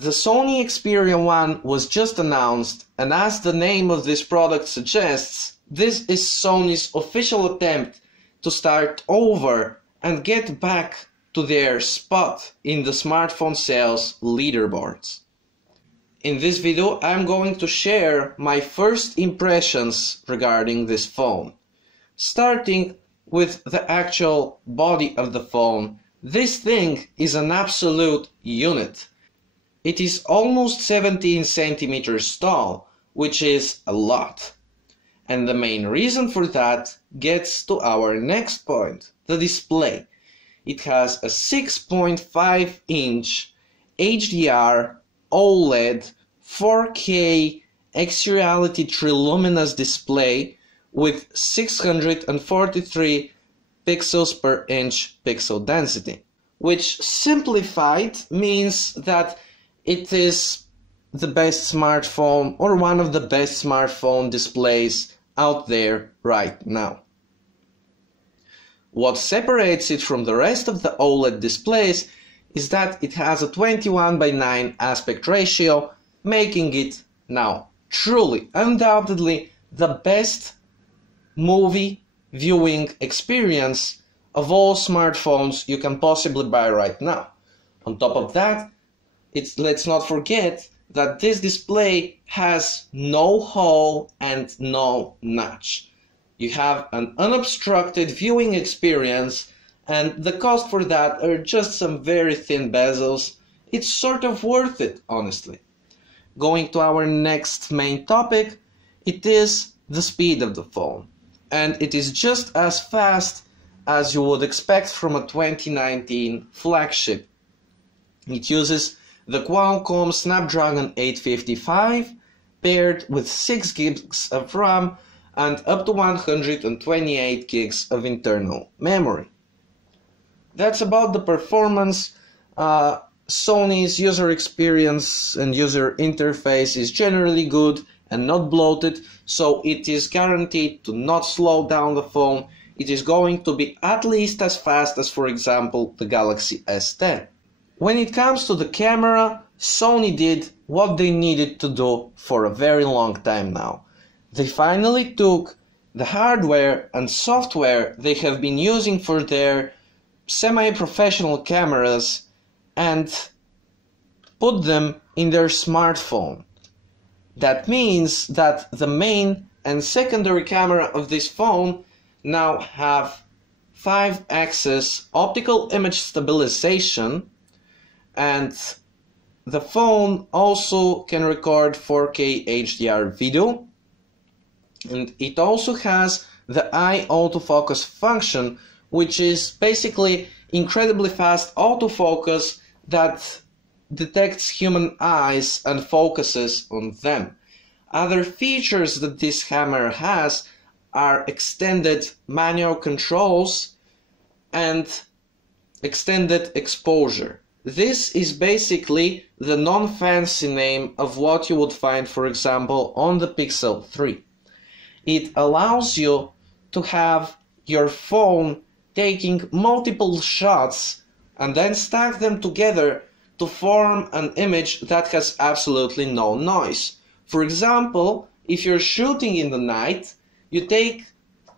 The Sony Xperia 1 was just announced, and as the name of this product suggests, this is Sony's official attempt to start over and get back to their spot in the smartphone sales leaderboards. In this video, I'm going to share my first impressions regarding this phone. Starting with the actual body of the phone, this thing is an absolute unit. It is almost 17 centimeters tall, which is a lot. And the main reason for that gets to our next point, the display. It has a 6.5-inch HDR OLED 4K X-Reality Triluminous display with 643 pixels per inch pixel density, which simplified means that it is the best smartphone or one of the best smartphone displays out there right now. What separates it from the rest of the OLED displays is that it has a 21:9 aspect ratio, making it now truly, undoubtedly, the best movie viewing experience of all smartphones you can possibly buy right now. On top of that, let's not forget that this display has no hole and no notch. You have an unobstructed viewing experience, and the cost for that are just some very thin bezels. It's sort of worth it, honestly. Going to our next main topic, it is the speed of the phone. And it is just as fast as you would expect from a 2019 flagship. It uses the Qualcomm Snapdragon 855 paired with 6 gigs of RAM and up to 128 gigs of internal memory. That's about the performance. Sony's user experience and user interface is generally good and not bloated, so it is guaranteed to not slow down the phone. It is going to be at least as fast as, for example, the Galaxy S10. When it comes to the camera, Sony did what they needed to do for a very long time now. They finally took the hardware and software they have been using for their semi-professional cameras and put them in their smartphone. That means that the main and secondary camera of this phone now have 5-axis optical image stabilization, and the phone also can record 4K HDR video, and it also has the eye autofocus function, which is basically incredibly fast autofocus that detects human eyes and focuses on them. Other features that this camera has are extended manual controls and extended exposure. This is basically the non-fancy name of what you would find, for example, on the Pixel 3. It allows you to have your phone taking multiple shots and then stack them together to form an image that has absolutely no noise. For example, if you're shooting in the night, you take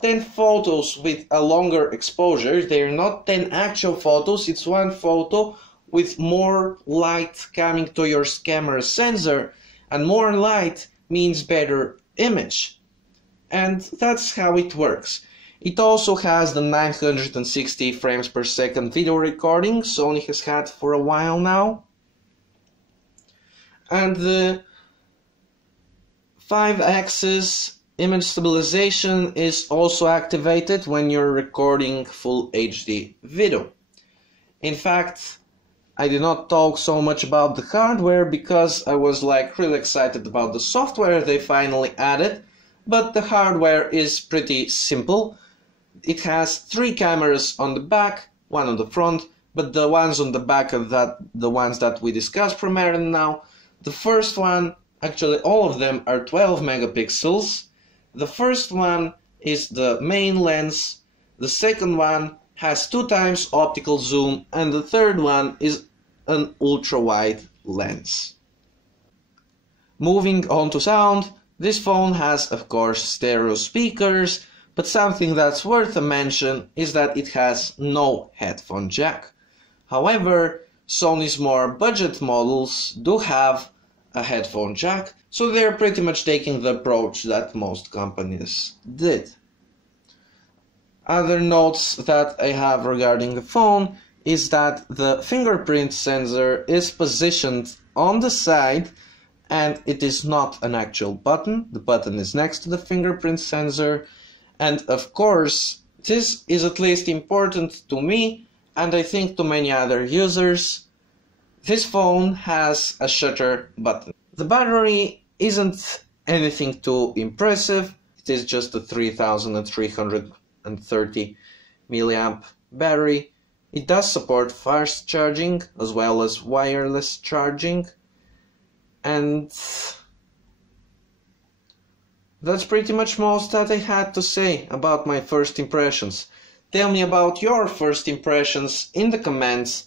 10 photos with a longer exposure. They're not 10 actual photos, it's one photo with more light coming to your camera sensor, and more light means better image. And that's how it works. It also has the 960 frames per second video recording Sony has had for a while now. And the 5-axis image stabilization is also activated when you're recording full HD video. In fact, I did not talk so much about the hardware because I was really excited about the software they finally added, but the hardware is pretty simple. It has 3 cameras on the back, 1 on the front, but the ones on the back are the ones that we discussed primarily now. The first one, actually all of them, are 12 megapixels. The first one is the main lens, the second one has 2 times optical zoom, and the third one is an ultra-wide lens. Moving on to sound, this phone has of course stereo speakers, but something that's worth a mention is that it has no headphone jack. However, Sony's more budget models do have a headphone jack, so they're pretty much taking the approach that most companies did. Other notes that I have regarding the phone is that the fingerprint sensor is positioned on the side and it is not an actual button. The button is next to the fingerprint sensor, and of course this is at least important to me and I think to many other users. This phone has a shutter button. The battery isn't anything too impressive. It is just a 3330 milliamp battery. It does support fast charging as well as wireless charging, and that's pretty much most that I had to say about my first impressions. Tell me about your first impressions in the comments,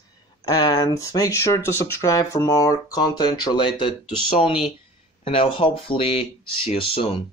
and make sure to subscribe for more content related to Sony, and I'll hopefully see you soon.